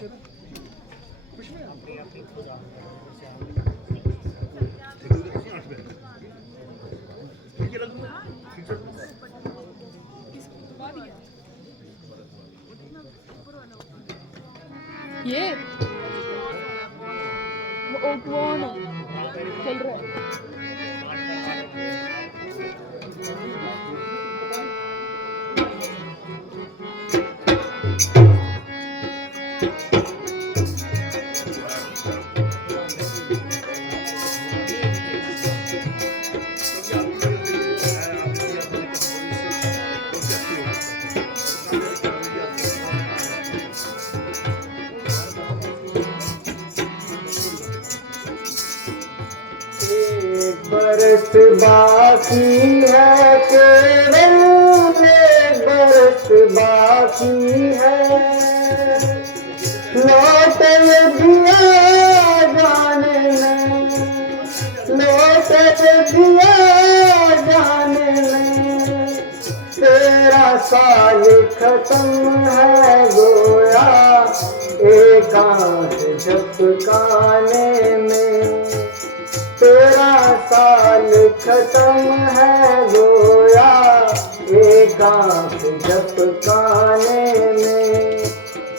ये ओटवान चल रहा है। बरस बाकी है केवल एक बरस बाकी है, लौट दिया जाने में, लौट दिया जाने में, तेरा साल खत्म है गोया एकांत झपकाने में, तेरा साल खत्म है गोया एकांत झपकाने में,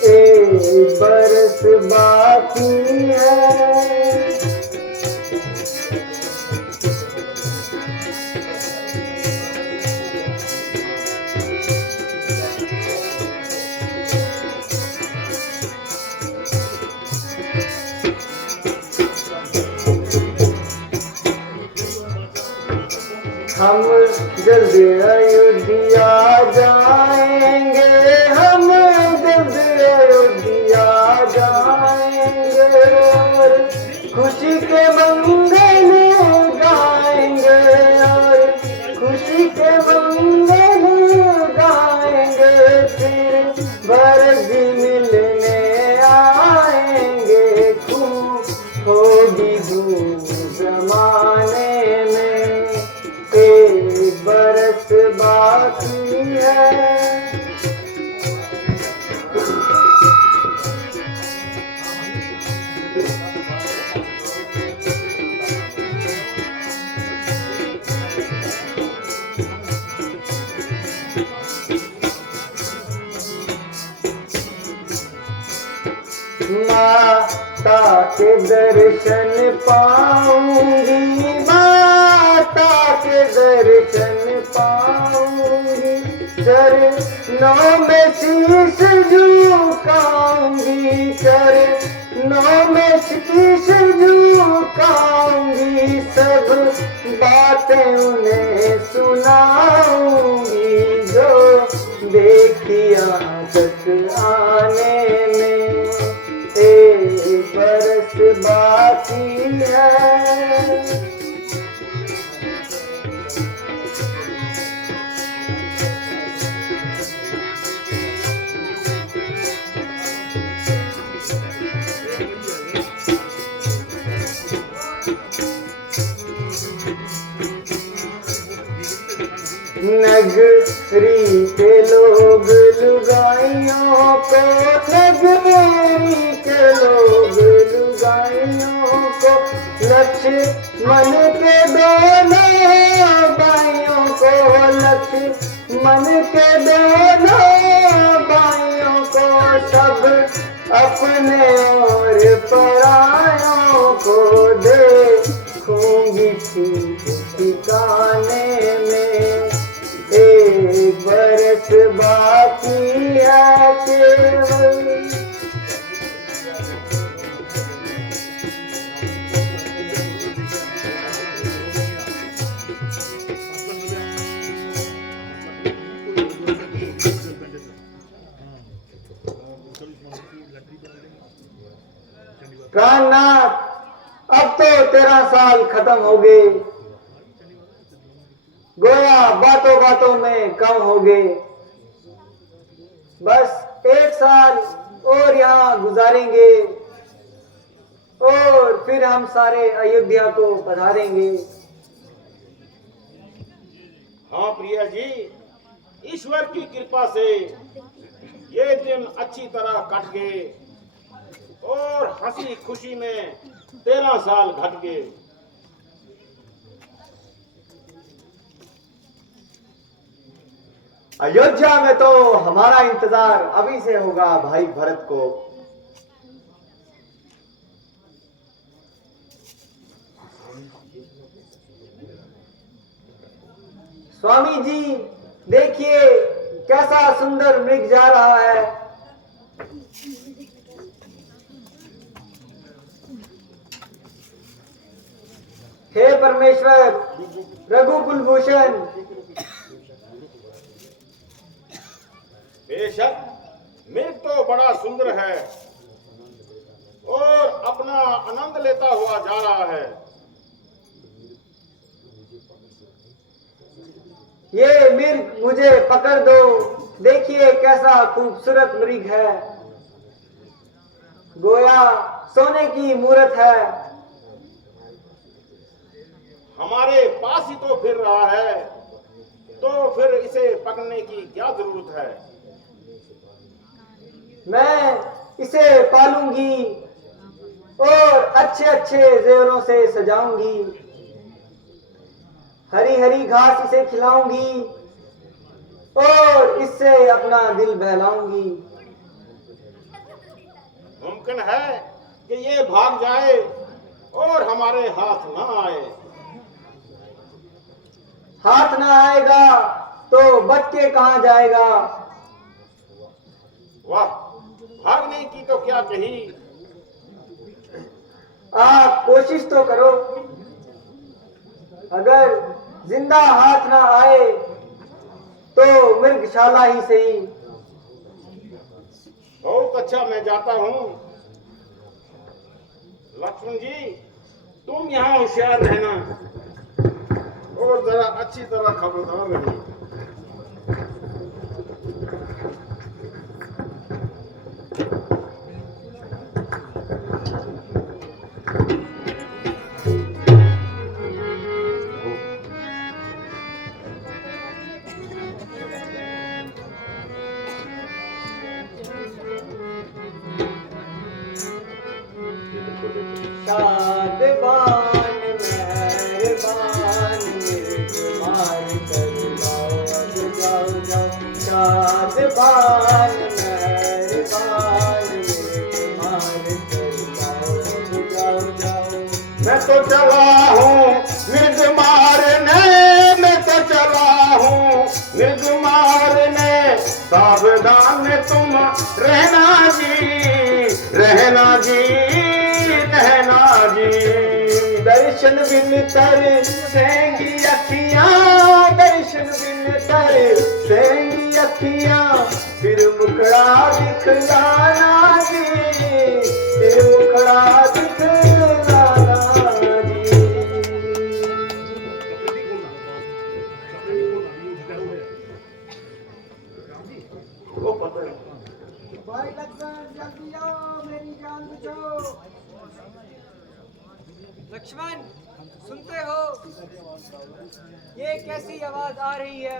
एक बरस बाकी है। हम जल्द अयोध्या जाएंगे, हम जल्द अयोध्या जाएंगे, और खुशी के मंगल गाएंगे, और खुशी के मंगल गाएंगे, फिर वर्ग मिलने आएंगे, खूब होगी धूम जमाने में, एक बरस बाकी है। माता के दर्शन पाऊंगी, माता के दर्शन पाऊंगी, चरणों में शीश झुकाऊंगी, चरणों में शीश झुकाऊंगी, सब बातें उन्हें सुनाऊंगी जो देखी आदत आने में, एक बरस बाकी है। नगरी के लोग लुगाइयों को, नगरी के लोग लुगाइयों को, लक्ष्मण के दोनों भाइयों को, लक्ष्मण के दोनों भाइयों को, सब अपने और परायों को देखूंगी ठिकाने में, एक बरस बाकी है केवल। कान्हा, अब तो 13 साल खत्म हो गए, गोया बातों बातों में कम हो गए, बस 1 साल और यहाँ गुजारेंगे और फिर हम सारे अयोध्या को पधारेंगे। हाँ प्रिया जी, ईश्वर की कृपा से ये दिन अच्छी तरह कट गए और हंसी खुशी में 13 साल घट गए। अयोध्या में तो हमारा इंतजार अभी से होगा भाई भरत को। स्वामी जी देखिए कैसा सुंदर मृग जा रहा है। हे परमेश्वर रघुकुलभूषण, बेशक मृग तो बड़ा सुंदर है और अपना आनंद लेता हुआ जा रहा है। ये मृग मुझे पकड़ दो, देखिए कैसा खूबसूरत मृग है, गोया सोने की मूरत है। हमारे पास ही तो फिर रहा है, तो फिर इसे पकड़ने की क्या जरूरत है। मैं इसे पालूंगी और अच्छे अच्छे जेवरों से सजाऊंगी, हरी हरी घास इसे खिलाऊंगी और इससे अपना दिल बहलाऊंगी। मुमकिन है कि ये भाग जाए और हमारे हाथ ना आए। हाथ ना आएगा तो बच के कहां जाएगा। वाह, भागने की तो क्या कही। आप कोशिश तो करो, अगर जिंदा हाथ ना आए तो मृगशाला ही सही। बहुत अच्छा, मैं जाता हूं। लक्ष्मण जी तुम यहाँ होशियार रहना और जरा अच्छी तरह खबरदार रहिए। शादबान मेहरबान मिर्गमार कर लाओ, अब जाओ जाओ। शादबान मेहरबान मिर्गमार कर लाओ, अब जाओ जाओ। मैं तो चला हूँ मिर्ग मारने, मैं तो चला हूँ मिर्ग मारने। सावधान तुम रहना जी, रहना जी, रहना जी। दर्शन बिन तर सेंगी अखियां, दर्शन बिन तर सेंगी अखियां। फिर मुखड़ा दिखलाना जी, फिर मुखड़ा दिखलाना जी। वो पता है। भाई लक्ष्मण जल्दी आओ, मेरी जान बचाओ। लक्ष्मण सुनते हो, ये कैसी आवाज आ रही है?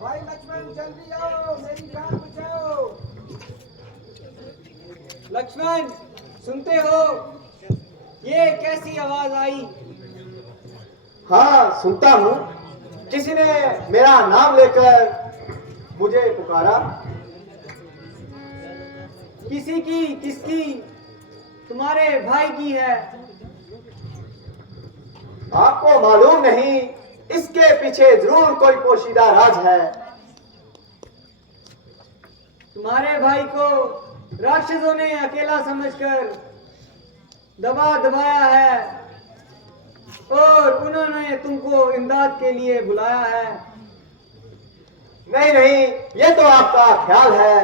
भाई लक्ष्मण जल्दी आओ, मेरी जान बचाओ। लक्ष्मण सुनते हो, ये कैसी आवाज आई? हाँ सुनता हूँ, किसी ने मेरा नाम लेकर मुझे पुकारा। किसी की? किसकी? तुम्हारे भाई की है। आपको मालूम नहीं, इसके पीछे जरूर कोई पोशीदा राज है। तुम्हारे भाई को राक्षसों ने अकेला समझकर दबा दबाया है और उन्होंने तुमको इमदाद के लिए बुलाया है। नहीं नहीं, ये तो आपका ख्याल है।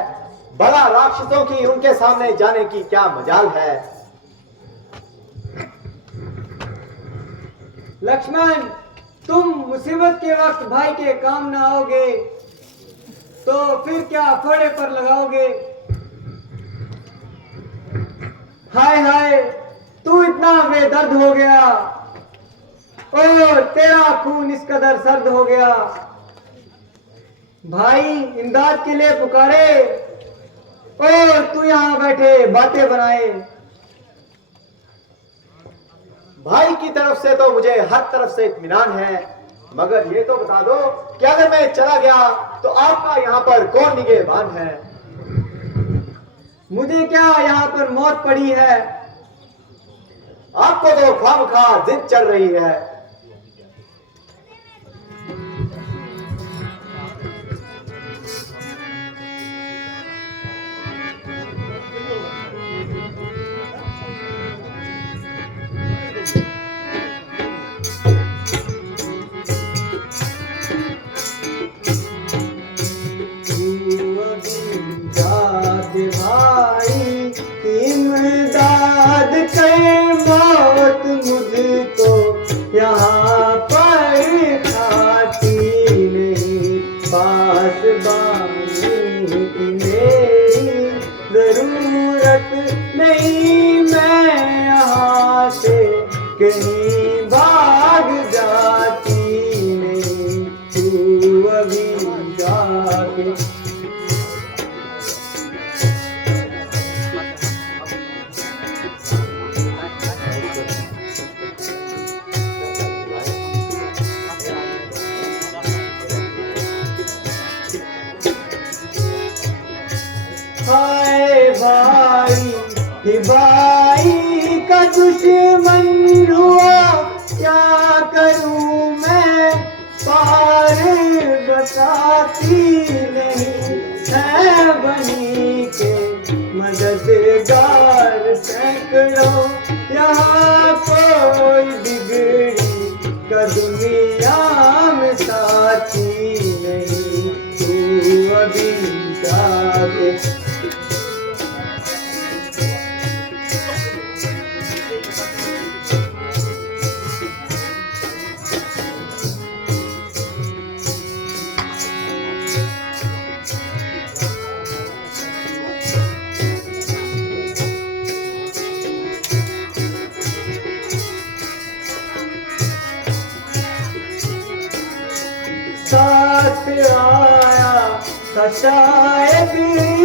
बड़ा राक्षसों की उनके सामने जाने की क्या मजाल है। लक्ष्मण, तुम मुसीबत के वक्त भाई के काम न आओगे तो फिर क्या फोड़े पर लगाओगे? हाय हाय, तू इतना बेदर्द हो गया और तेरा खून इस कदर सर्द हो गया। भाई इमदाद के लिए पुकारे और तू यहाँ बैठे बातें बनाए। भाई की तरफ से तो मुझे हर तरफ से इत्मीनान है, मगर ये तो बता दो कि अगर मैं चला गया तो आपका यहाँ पर कौन निगहबान है? मुझे क्या यहाँ पर मौत पड़ी है? आपको तो खामखा जिद चल रही है। भाई इमदाद कर मौत मुझको यहाँ पर खाती नहीं, पास बानी की मेरी जरूरत नहीं, मैं यहाँ से कहीं भाग जाती नहीं, तू अभी जाके हाय भाई, ये भाई का दुश्मन हुआ, क्या करूं मैं पार बसाती नहीं, है बनी के मददगार सैकड़ों, यहाँ कोई बिगड़ी का दुनिया में साथी नहीं, तू अभी जाके साथ आया था शायद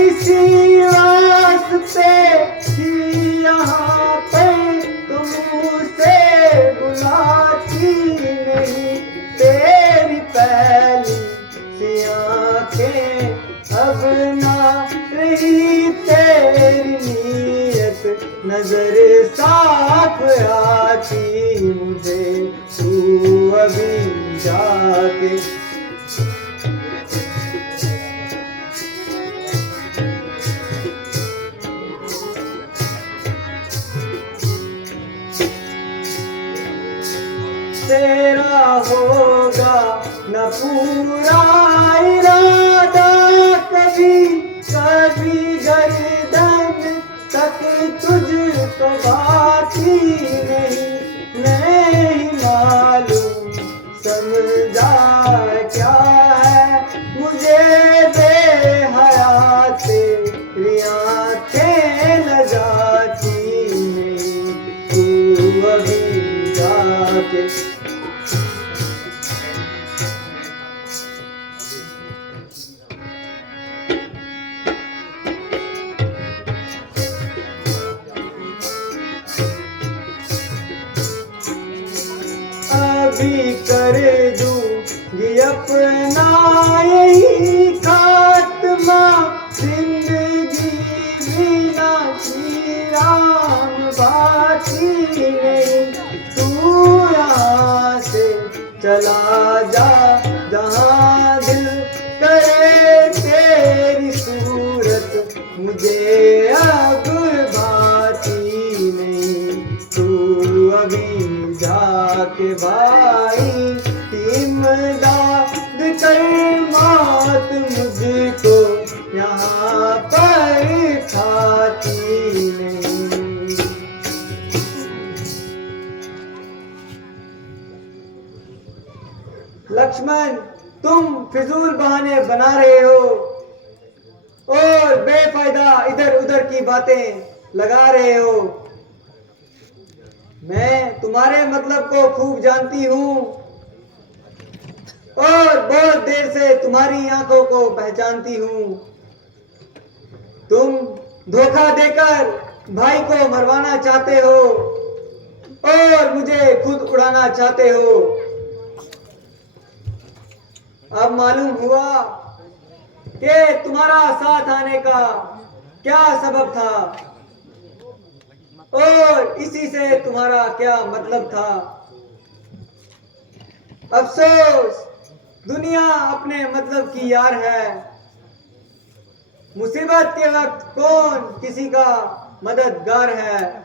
इसी वास्ते कि यहाँ पर तुम उसे बुलाती नहीं, तेरी पहली सी आंखें अब ना रही, तेरी नीयत नजर साफ आती मुझे, तू अभी जाके तेरा होगा न पूरा इरादा, कभी कभी गर्दन तक तुझको बाकी नहीं, नहीं मालूम समझा क्या है मुझे बेहया तेरी आंखें लगाती नहीं, तू अभी जाके अभी कर दूंगी अपना यही खात्मा, जिंदगी बिना श्री राम बाकी नहीं, तू यहाँ से चला जा जहाँ दिल करे, तेरी सूरत मुझे अब भाती नहीं, तू अभी जाके भाई इमदाद कर मौत मुझको यहाँ पर खाती नहीं। लक्ष्मण, तुम फिजूल बहाने बना रहे हो और बेफायदा इधर उधर की बातें लगा रहे हो। मैं तुम्हारे मतलब को खूब जानती हूँ और बहुत देर से तुम्हारी आंखों को पहचानती हूँ। तुम धोखा देकर भाई को मरवाना चाहते हो और मुझे खुद उड़ाना चाहते हो। अब मालूम हुआ कि तुम्हारा साथ आने का क्या सबब था और इसी से तुम्हारा क्या मतलब था। अफसोस, दुनिया अपने मतलब की यार है। मुसीबत के वक्त कौन किसी का मददगार है।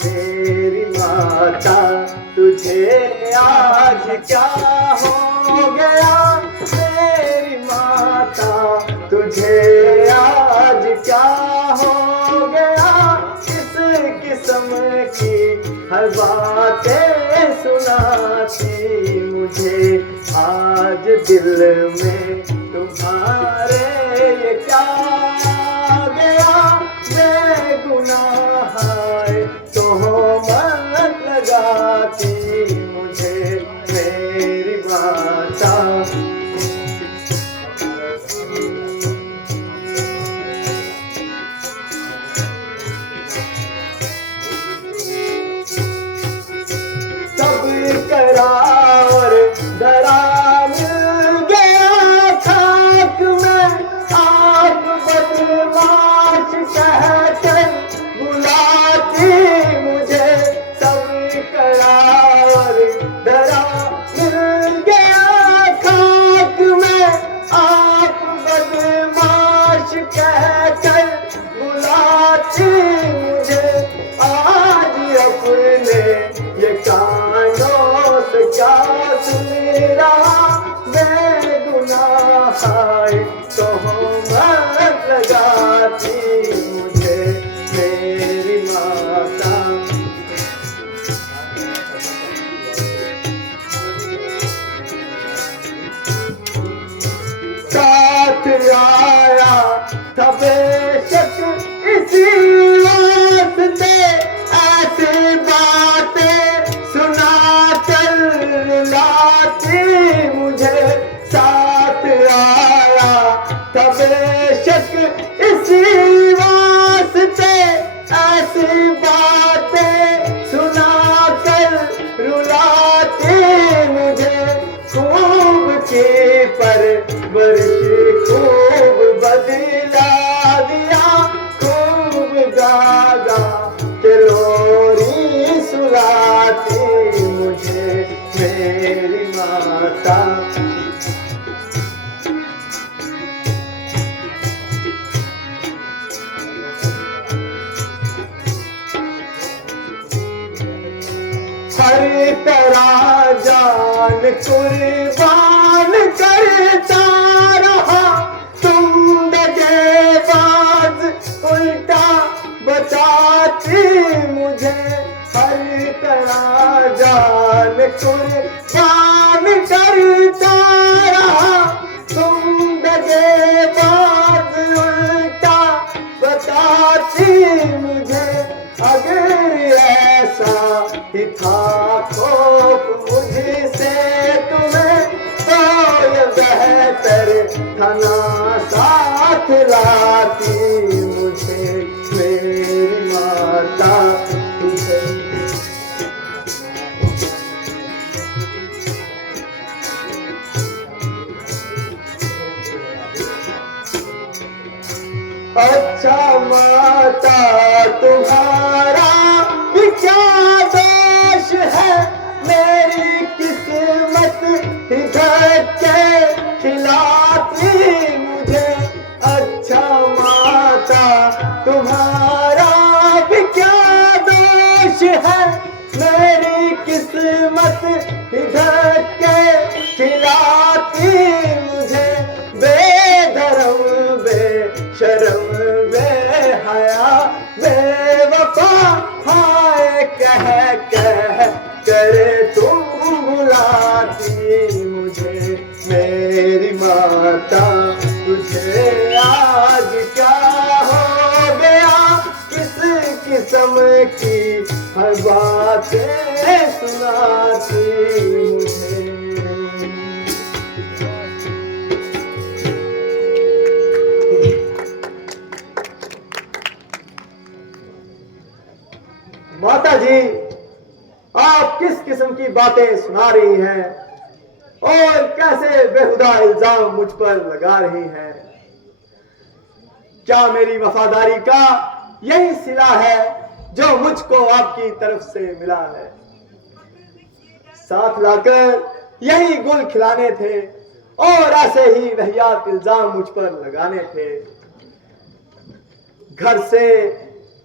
मेरी माता तुझे आज क्या हो गया। मेरी माता तुझे आज क्या हो गया। किस किस्म की हर बातें सुनाती मुझे आज दिल में तुम्हारे ये क्या गया। बेगुनाह तोहमत लगाती मुझे मेरी माता। सब करार दरा मिल गया खाक में। आप बदमाश कहकर बुलाती मुझे। सब करार दरा मिल गया खाक में। आप बदमाश कहकर बुलाती मुझे। आज अपने ये कानों से क्या सुन रहा। बेगुनाह तोहमत लगाती मुझे मेरी माता। साथ आया था बेशक इसी वास्ते। ऐसी बातें सुना कर लाती मुझे। साथ आया था बेशक इसी वास्ते। ऐसी बातें सुना कर रुलाती मुझे। खूब की परवरिश खूब बदला दिया। खूब गागा के लोरी सुलाती मुझे मेरी माता। हर तरह जान कुर्बान करता रहा। तुम दगेबाज उल्टा बताती मुझे। हर तरह जान कुर्बान करता रहा। तुम दगेबाज उल्टा बताती मुझे। अगर ऐसा ही था खौफ मुझसे तुम्हें तो ये बेहतर था ना साथ लाती मुझे मेरी माता तुझे। अच्छा माता तुम्हारा भी क्या दोष है। मेरी किस्मत ही धक्के खिलाती मुझे। अच्छा माता तुम्हारा भी क्या दोष है। मेरी किस्मत ही धक्के खिला शर्म बेहया बेवफा हाय कह कर तुम बुलाती मुझे मेरी माता, तुझे आज क्या हो गया, किस किस्म की हर बातें सुनाती मुझे। माता जी, आप किस किस्म की बातें सुना रही हैं और कैसे बेहुदा इल्जाम मुझ पर लगा रही हैं? क्या मेरी वफादारी का यही सिला है जो मुझको आपकी तरफ से मिला है? साथ लाकर यही गुल खिलाने थे और ऐसे ही वहियात इल्जाम मुझ पर लगाने थे। घर से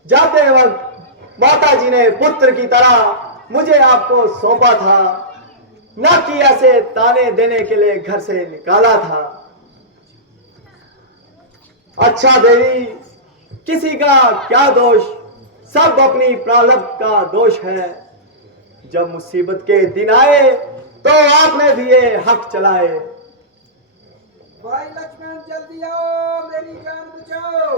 जाते वक्त माता जी ने पुत्र की तरह मुझे आपको सौंपा था, न कि ऐसे ताने देने के लिए घर से निकाला था। अच्छा देवी, किसी का क्या दोष, सब अपनी प्रारब्ध का दोष है। जब मुसीबत के दिन आए तो आपने भी ये हक चलाए। भाई लक्ष्मण जल्दी आओ, मेरी जान बचाओ।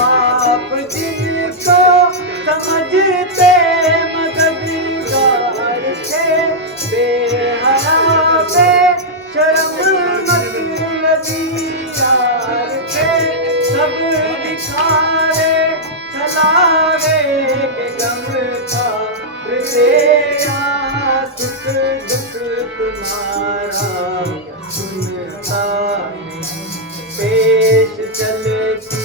आप जिनको समझते मददगार थे, बेहया पे शर्म मतलब थे, सब दिखावे चलावे के गम था तेरा, सुख दुख तुम्हारा सुनता पेश चलती।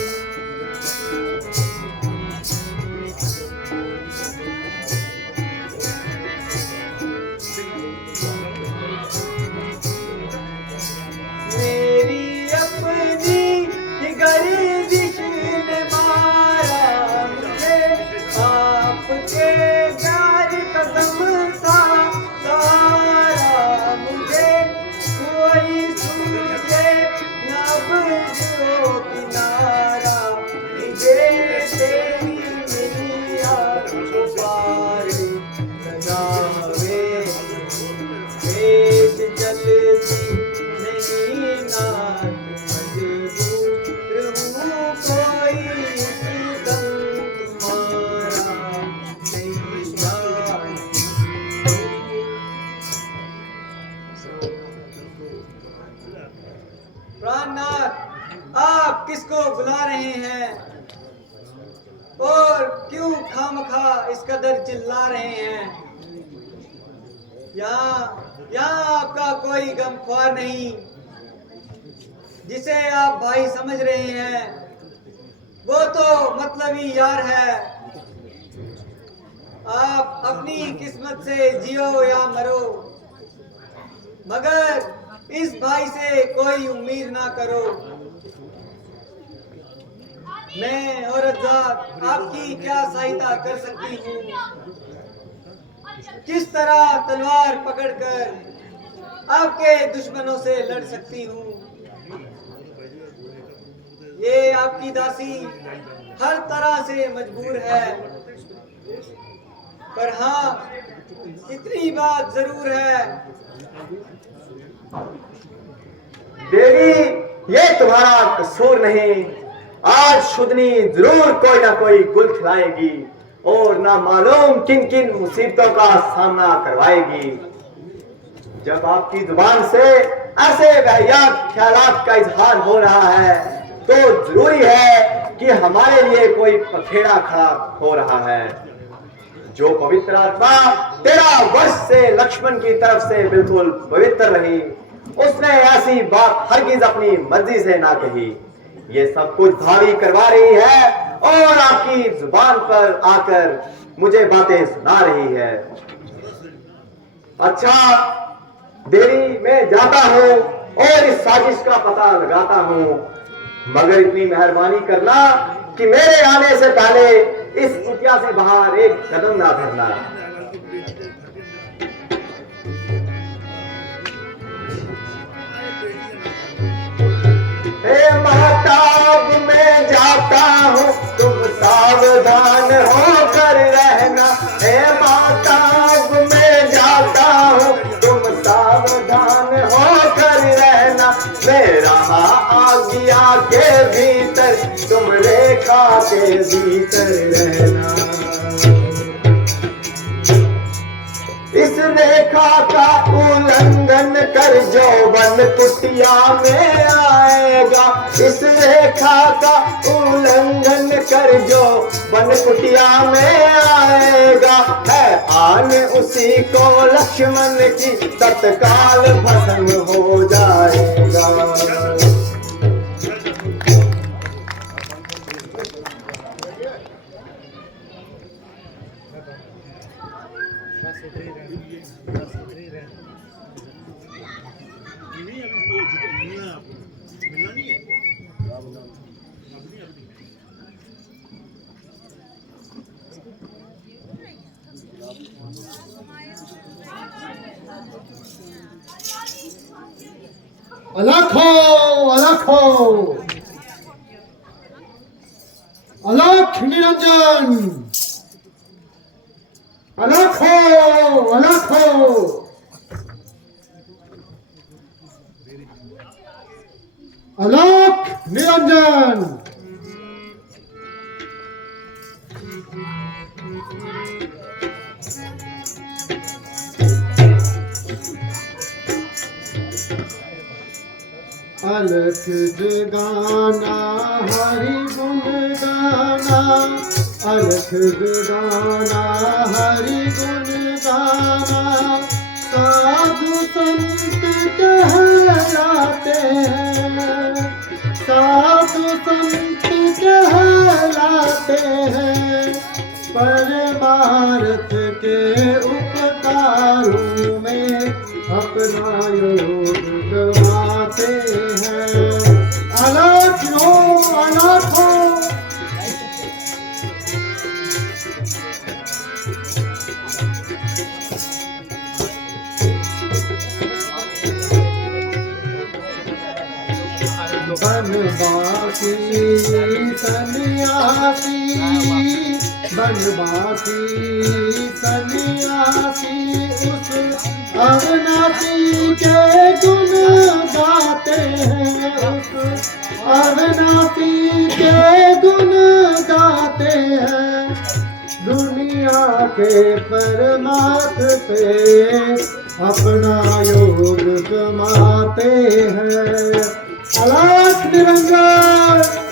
प्राणनाथ, आप किसको बुला रहे हैं और क्यों खामखा इस कदर चिल्ला रहे हैं? यहाँ आपका कोई गमख्वार नहीं। जिसे आप भाई समझ रहे हैं वो तो मतलबी यार है। आप अपनी किस्मत से जियो या मरो, मगर इस भाई से कोई उम्मीद ना करो। मैं औरत जात आपकी क्या सहायता कर सकती हूँ? किस तरह तलवार पकड़कर आपके दुश्मनों से लड़ सकती हूँ? ये आपकी दासी हर तरह से मजबूर है, पर हाँ इतनी बात जरूर है। देवी, ये तुम्हारा कसूर नहीं। आज शुद्धनी जरूर कोई ना कोई गुल खिलाएगी और ना मालूम किन किन मुसीबतों का सामना करवाएगी। जब आपकी जुबान से ऐसे वाहियात ख्यालात का इजहार हो रहा है तो जरूरी है कि हमारे लिए कोई पखेड़ा खड़ा हो रहा है। जो पवित्र आत्मा 13 वर्ष से लक्ष्मण की तरफ से बिल्कुल पवित्र रही, उसने ऐसी बात हरगिज अपनी मर्जी से ना कही। ये सब कुछ भावी करवा रही है और आपकी जुबान पर आकर मुझे बातें सुना रही है। अच्छा देवी, मैं जाता हूँ और इस साजिश का पता लगाता हूँ, मगर इतनी मेहरबानी करना कि मेरे आने से पहले इस कुटिया से बाहर एक कदम ना धरना। हे महताब मैं जाता हूँ, तुम सावधान होकर रहना। हे महताब मैं जाता हूँ, तुम सावधान होकर रहना। मेरा आज्ञा के भीतर, तुम रेखा के भीतर रहना। इस रेखा का उल्लंघन कर जो वन कुटिया में आएगा, इस रेखा का उल्लंघन कर जो वन कुटिया में आएगा, है आन उसी को लक्ष्मण की तत्काल भस्म हो जाएगा। अलखो अलखो अलख निरंजन, अलखो अलखो अलख निरंजन। अलख जगाना हरि गुण गाना, अलख जगाना हरि गुण गाना। साधु संत कहलाते हैं, साधु संत कहलाते हैं, परमार्थ के उपकारों में अपना योग गवाते हैं। अलख हो अलख हो, बनवासी सन्यासी, बनवासी सन्यासी उस अविनाशी के गुण गाते हैं, उस अविनाशी के गुण गाते हैं। दुनिया के परमात्म पे अपना योग गमाते हैं। अलख निरंजन।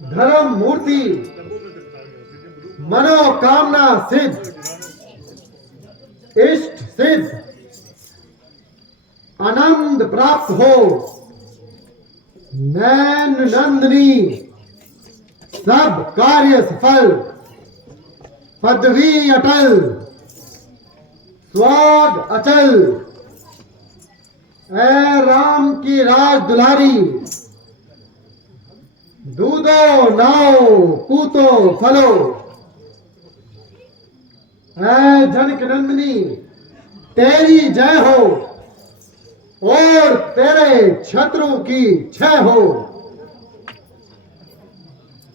धर्म मूर्ति, मनोकामना सिद्ध, इष्ट सिद्ध, आनंद प्राप्त हो, नैन नंदनी, सब कार्य सफल, पदवी अटल, स्वाग अचल, ऐ राम की राज दुलारी, दूधो नाओ पूतो फलो, ऐ जनक नंदिनी तेरी जय हो और तेरे शत्रु की क्षय हो।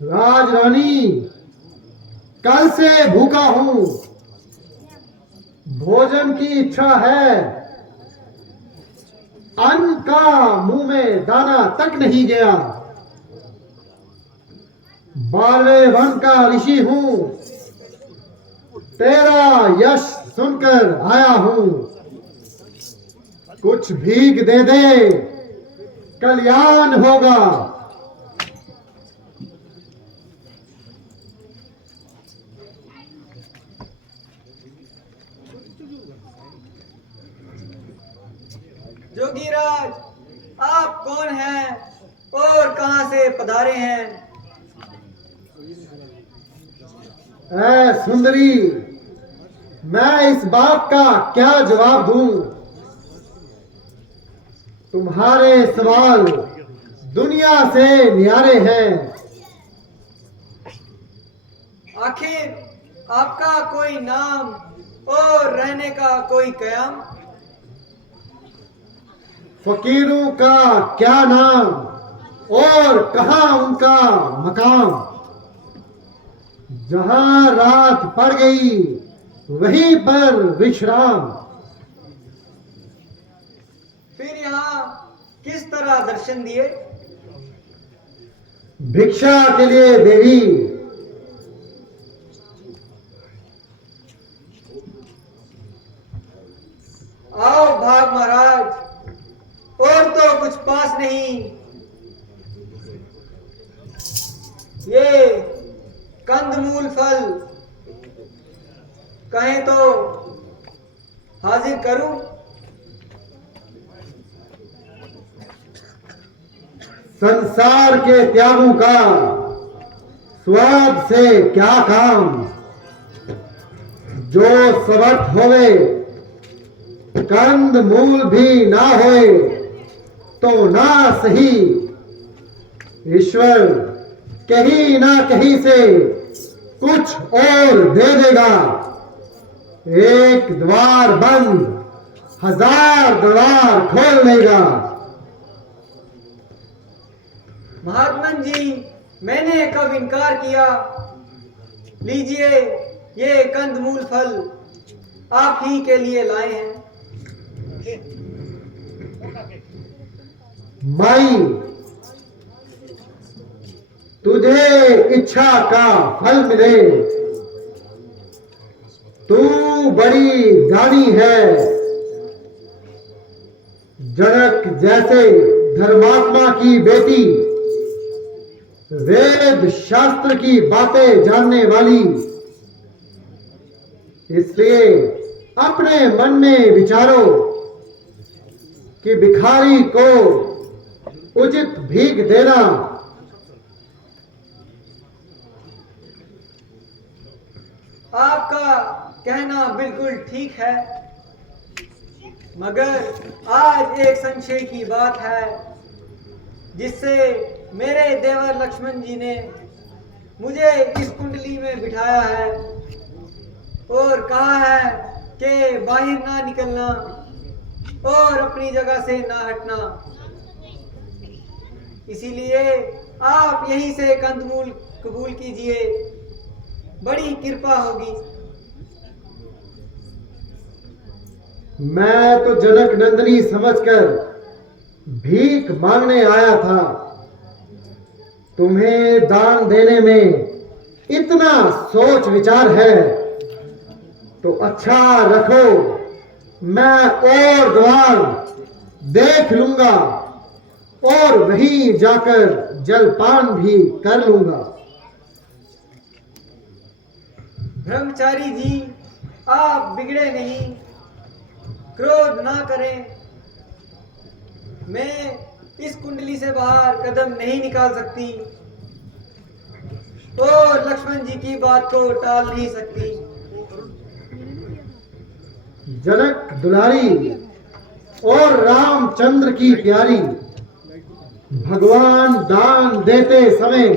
राजरानी कल से भूखा हूं, भोजन की इच्छा है, अन्न का मुंह में दाना तक नहीं गया। 12वें वन का ऋषि हूं, तेरा यश सुनकर आया हूं। कुछ भीख दे दे, कल्याण होगा। जोगीराज, आप कौन हैं और कहां से पधारे हैं? ऐ सुंदरी, मैं इस बात का क्या जवाब दूं? तुम्हारे सवाल दुनिया से न्यारे हैं। आखिर आपका कोई नाम और रहने का कोई कयाम? फकीरों का क्या नाम और कहां उनका मकाम? जहां रात पड़ गई वहीं पर विश्राम। फिर यहाँ किस तरह दर्शन दिए? भिक्षा के लिए देवी। आओ भाग महाराज, और तो कुछ पास नहीं। ये कंदमूल फल कहें तो हाजिर करूं? संसार के त्यागों का स्वाद से क्या काम? जो समर्थ होवे कंद मूल भी ना होए तो ना सही। ईश्वर कहीं ना कहीं से कुछ और दे देगा। एक द्वार बंद 1000 द्वार खोल देगा। महात्मन जी, मैंने कब इनकार किया? लीजिए, ये कंदमूल फल आप ही के लिए लाए हैं। माई, तुझे इच्छा का फल मिले। तू बड़ी दानी है। जनक जैसे धर्मात्मा की बेटी, वेद शास्त्र की बातें जानने वाली। इसलिए अपने मन में विचारो कि भिखारी को उचित भीख देना। आपका कहना बिल्कुल ठीक है, मगर आज एक संशय की बात है जिससे मेरे देवर लक्ष्मण जी ने मुझे इस कुंडली में बिठाया है और कहा है कि बाहर ना निकलना और अपनी जगह से ना हटना। इसीलिए आप यहीं से कंदमूल कबूल कीजिए, बड़ी कृपा होगी। मैं तो जनक नंदिनी समझकर भीख मांगने आया था। तुम्हें दान देने में इतना सोच विचार है तो अच्छा रखो, मैं और द्वार देख लूंगा और वहीं जाकर जलपान भी कर लूंगा। ब्रह्मचारी जी, आप बिगड़े नहीं, क्रोध ना करें। मैं इस कुंडली से बाहर कदम नहीं निकाल सकती और लक्ष्मण जी की बात को टाल नहीं सकती। जनक दुलारी और रामचंद्र की प्यारी, भगवान दान देते समय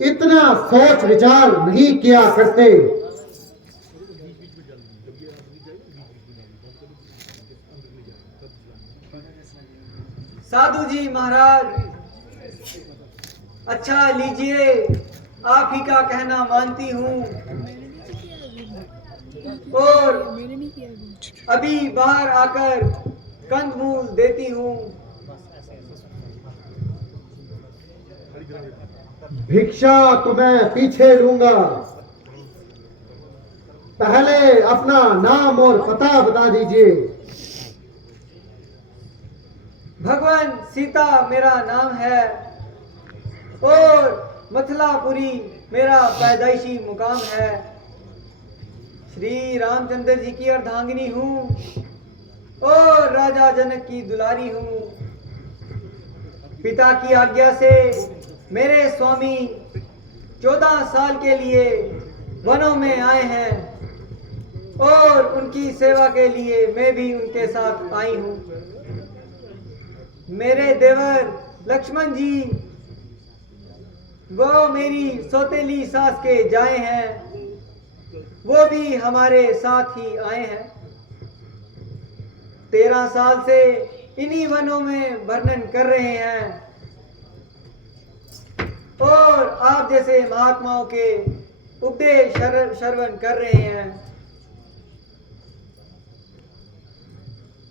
इतना सोच विचार नहीं किया करते। साधु जी महाराज, अच्छा लीजिए, आप ही का कहना मानती हूँ और अभी बाहर आकर कंदमूल देती हूँ। भिक्षा तो मैं पीछे लूंगा, पहले अपना नाम और पता बता दीजिए। भगवान सीता मेरा नाम है और मथुरापुरी मेरा पैदाइशी मुकाम है। श्री रामचंद्र जी की अर्धांगिनी हूँ और राजा जनक की दुलारी हूँ। पिता की आज्ञा से मेरे स्वामी 14 साल के लिए वनों में आए हैं और उनकी सेवा के लिए मैं भी उनके साथ आई हूँ। मेरे देवर लक्ष्मण जी, वो मेरी सौतेली सास के जाए हैं, वो भी हमारे साथ ही आए हैं। 13 साल से इन्हीं वनों में वर्णन कर रहे हैं और आप जैसे महात्माओं के उपदेश श्रवण कर रहे हैं।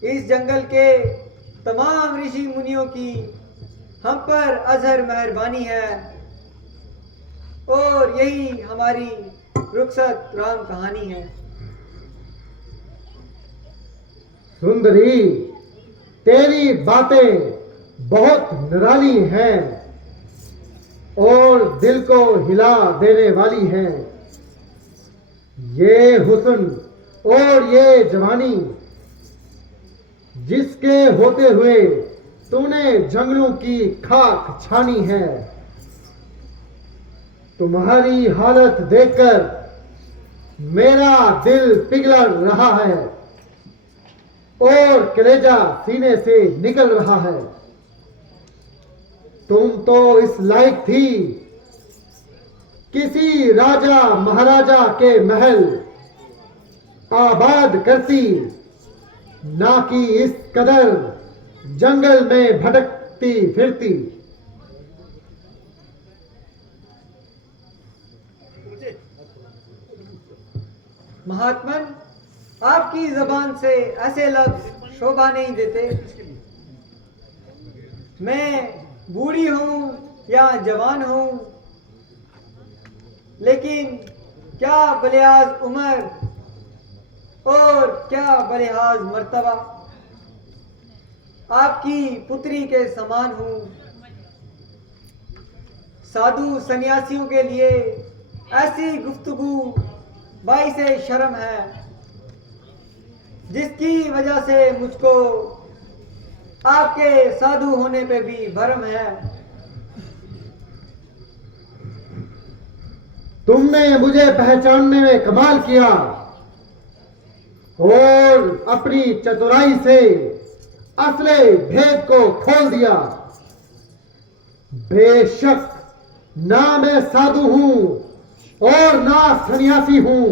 इस जंगल के तमाम ऋषि मुनियों की हम पर अजहर मेहरबानी है और यही हमारी रुखसत राम कहानी है। सुंदरी, तेरी बातें बहुत निराली हैं और दिल को हिला देने वाली हैं। ये हुस्न और ये जवानी, जिसके होते हुए तूने जंगलों की खाक छानी है, तुम्हारी हालत देखकर मेरा दिल पिघल रहा है और कलेजा सीने से निकल रहा है। तुम तो इस लायक थी किसी राजा महाराजा के महल आबाद करती, ना कि इस कदर जंगल में भटकती फिरती। महात्मन, आपकी जबान से ऐसे लफ्ज शोभा नहीं देते। मैं बूढ़ी हूं या जवान हूं, लेकिन क्या बलिहाज उम्र और क्या बलिहाज मर्तबा, आपकी पुत्री के समान हूं। साधु सन्यासियों के लिए ऐसी गुफ्तगू बाइसे शर्म है, जिसकी वजह से मुझको आपके साधु होने पे भी भरम है। तुमने मुझे पहचानने में कमाल किया और अपनी चतुराई से असले भेद को खोल दिया। बेशक ना मैं साधु हूं और ना सन्यासी हूं,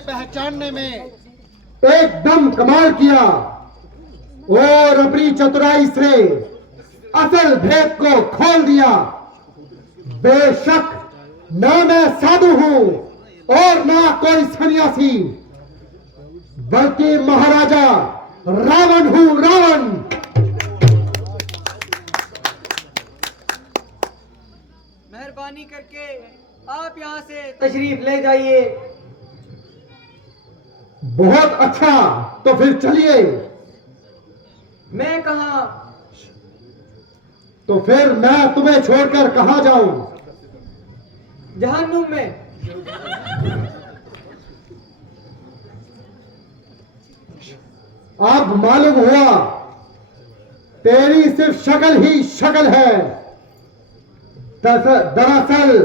पहचानने में एकदम कमाल किया और अपनी चतुराई से असल भेद को खोल दिया। बेशक ना मैं साधु हूं और ना कोई सन्यासी, बल्कि महाराजा रावण हूं, रावण। मेहरबानी करके आप यहाँ से तशरीफ ले जाइए। बहुत अच्छा, तो फिर चलिए। मैं कहाँ? तो फिर मैं तुम्हें छोड़कर कहां जाऊं? जहन्नुम में। अब मालूम हुआ तेरी सिर्फ शक्ल ही शक्ल है। दरअसल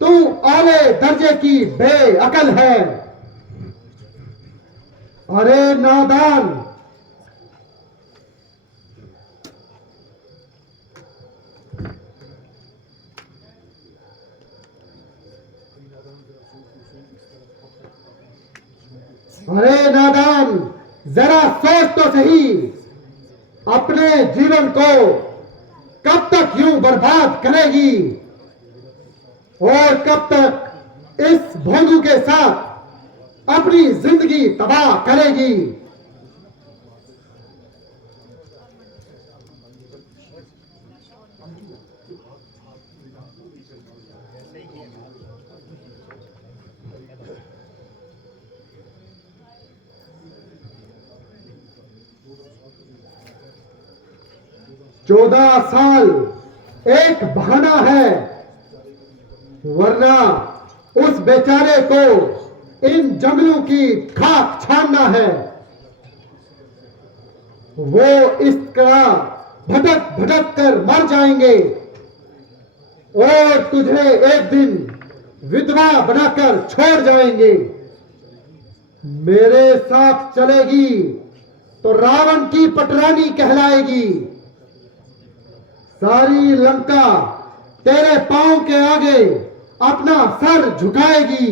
तू आले दर्जे की बेअकल है। अरे नादान, अरे नादान, जरा सोच तो सही, अपने जीवन को कब तक यूं बर्बाद करेगी और कब तक इस भोंदू के साथ अपनी जिंदगी तबाह करेगी। चौदह साल एक बहाना है, वरना उस बेचारे को इन जंगलों की खाक छानना है। वो इस तरह भटक भटक कर मर जाएंगे और तुझे एक दिन विधवा बनाकर छोड़ जाएंगे। मेरे साथ चलेगी तो रावण की पटरानी कहलाएगी। सारी लंका तेरे पांव के आगे अपना सर झुकाएगी।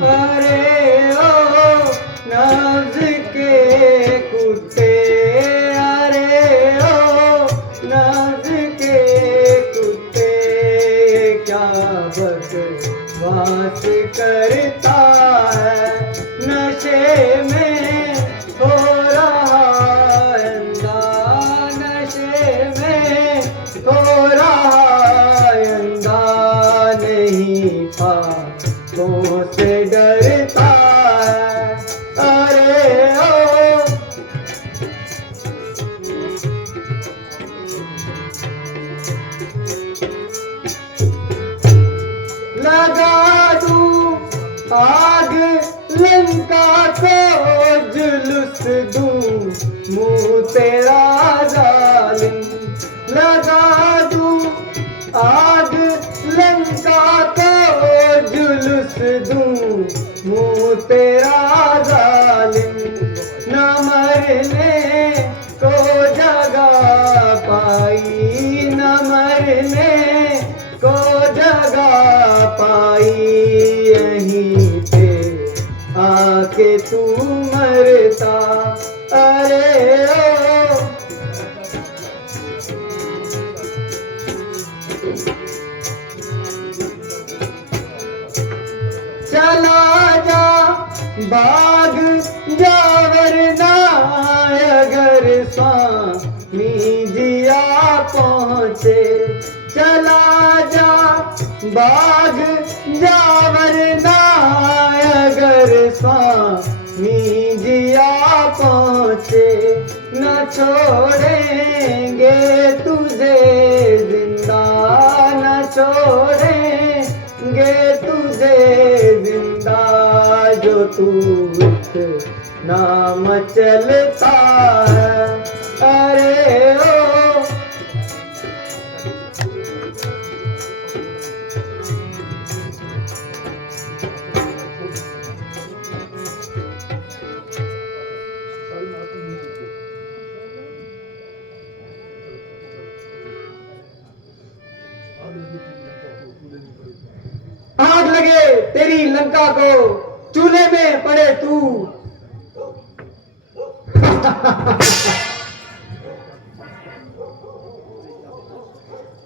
अरे ओ नाज के कुत्ते, अरे ओ नाज के कुत्ते, क्या बकवास करता है, नशे में हो रहा अंधा, नशे में हो रहा अंधा, नहीं पापों से डरता है। अरे ओ लगा दूं आग लंका को, जुलूस दूं मुंह तेरा जालिम, लगा दूं आग लंका को, जुलूस दूं मुंह तेरा जालिम, न मरने को जगह पाई, न मरने को जगह पाई, यहीं पे आके तू मरता। अरे ओ चला जा बाग जा, वरना अगर स्वामी जिया पहुँचे, चला जा बाग जा, वरना अगर स्वामी जिया पहुँचे, न छोड़ेंगे तुझे जिंदा, न छोड़ेंगे तुझे जिंदा, जो तू नाम चलता है। अरे ओ लगे तेरी लंका को, चूल्हे में पड़े तू।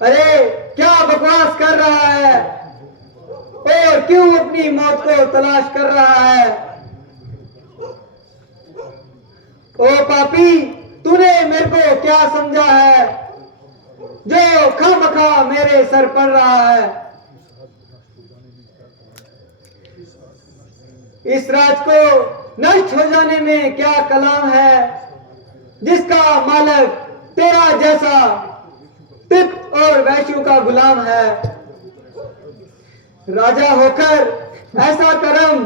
अरे क्या बकवास कर रहा है और क्यों अपनी मौत को तलाश कर रहा है? ओ पापी, तूने मेरे को क्या समझा है जो खामखा मेरे सर पड़ रहा है? इस राज को नष्ट हो जाने में क्या कलाम है जिसका मालिक तेरा जैसा तित और वैश्यों का गुलाम है? राजा होकर ऐसा करम,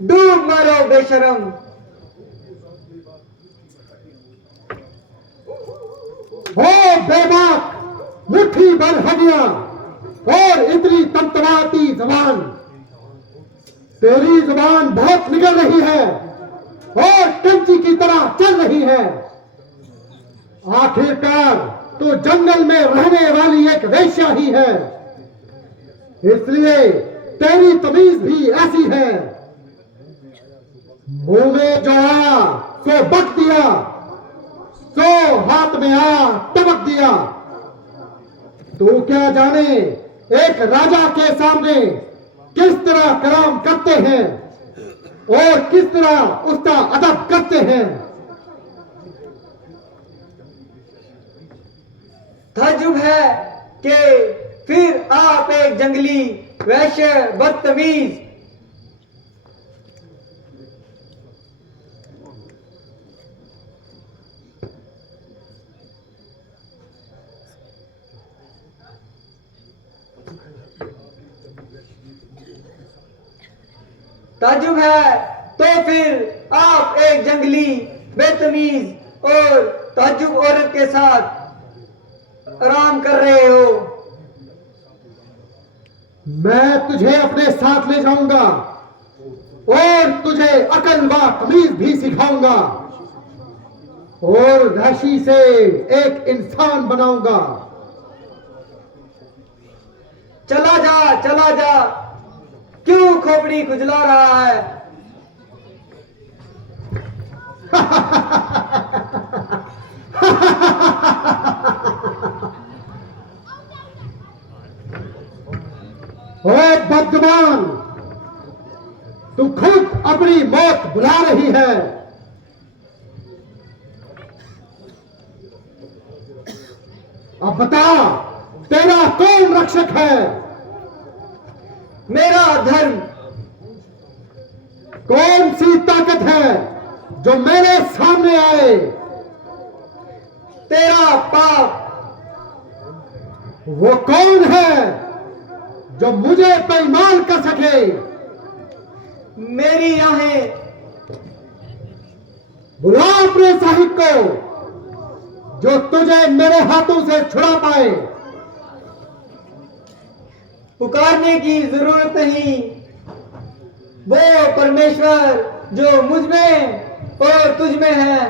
डूब मारो बेशरम। ओ बेबाक, मुट्ठी भर हड्डियां और इतनी तमतमाती जबान। तेरी जुबान बहुत निकल रही है और कंची की तरह चल रही है। आखिरकार तो जंगल में रहने वाली एक वेश्या ही है, इसलिए तेरी तमीज भी ऐसी है। मुंह में जो आया सो बक दिया, सो हाथ में आया टपक दिया। तू क्या जाने एक राजा के सामने किस तरह कलाम करते हैं और किस तरह उसका अदब करते हैं। ताज्जुब है कि फिर आप एक जंगली वैश्य बदतमीज। ताज्जुब है तो फिर आप एक जंगली बदतमीज और ताज्जुब औरत के साथ आराम कर रहे हो। मैं तुझे अपने साथ ले जाऊंगा और तुझे अकल व तमीज भी सिखाऊंगा और वैशी से एक इंसान बनाऊंगा। चला जा, चला जा, क्यों खोपड़ी खुजला रहा है? ओ बदगुमान, तू खुद अपनी मौत बुला रही है। अब बता, तेरा कौन रक्षक है? मेरा धर्म। कौन सी ताकत है जो मेरे सामने आए? तेरा पाप। वो कौन है जो मुझे बेईमान कर सके? मेरी आहें। बुला अपने साहिब को जो तुझे मेरे हाथों से छुड़ा पाए। पुकारने की जरूरत नहीं, वो परमेश्वर जो मुझ में और तुझ में है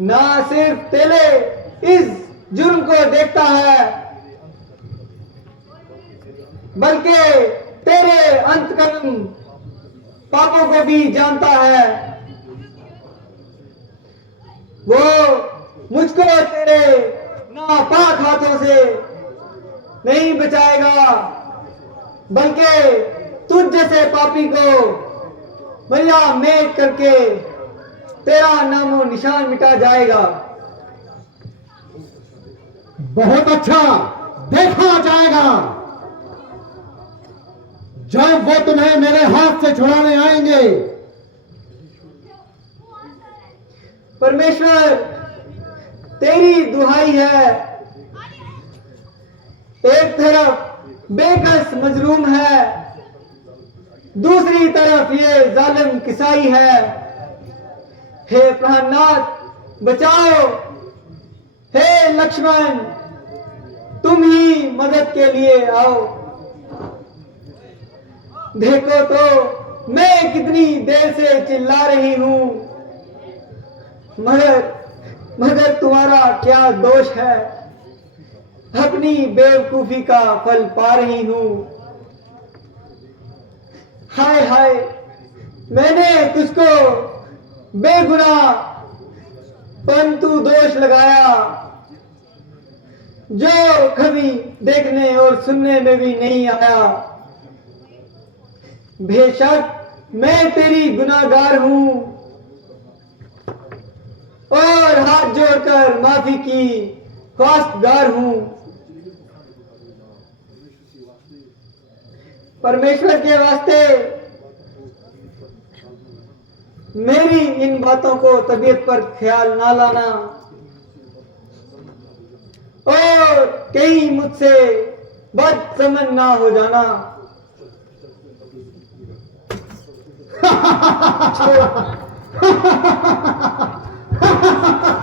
ना सिर्फ तेरे इस जुर्म को देखता है बल्कि तेरे अंतकर्म पापों को भी जानता है। वो मुझको तेरे नापाक हाथों से नहीं बचाएगा बल्कि तुझ जैसे पापी को मैया मेट करके तेरा नामो निशान मिटा जाएगा। बहुत अच्छा, देखा जाएगा जब वो तुम्हें मेरे हाथ से छुड़ाने आएंगे। परमेश्वर तेरी दुहाई है, एक तरफ बेकस मजलूम है, दूसरी तरफ ये जालिम किसाई है। हे प्राणनाथ बचाओ, हे लक्ष्मण तुम ही मदद के लिए आओ। देखो तो मैं कितनी देर से चिल्ला रही हूं, मगर तुम्हारा क्या दोष है? अपनी बेवकूफी का फल पा रही हूं। हाय हाय, मैंने तुझको बेगुनाह परंतु दोष लगाया, जो कभी देखने और सुनने में भी नहीं आया। बेशक मैं तेरी गुनाहगार हूं और हाथ जोड़कर माफी की ख्वास्तगार हूं। परमेश्वर के वास्ते मेरी इन बातों को तबीयत पर ख्याल ना लाना और कहीं मुझसे बदसमझ ना हो जाना। Ha ha ha ha ha!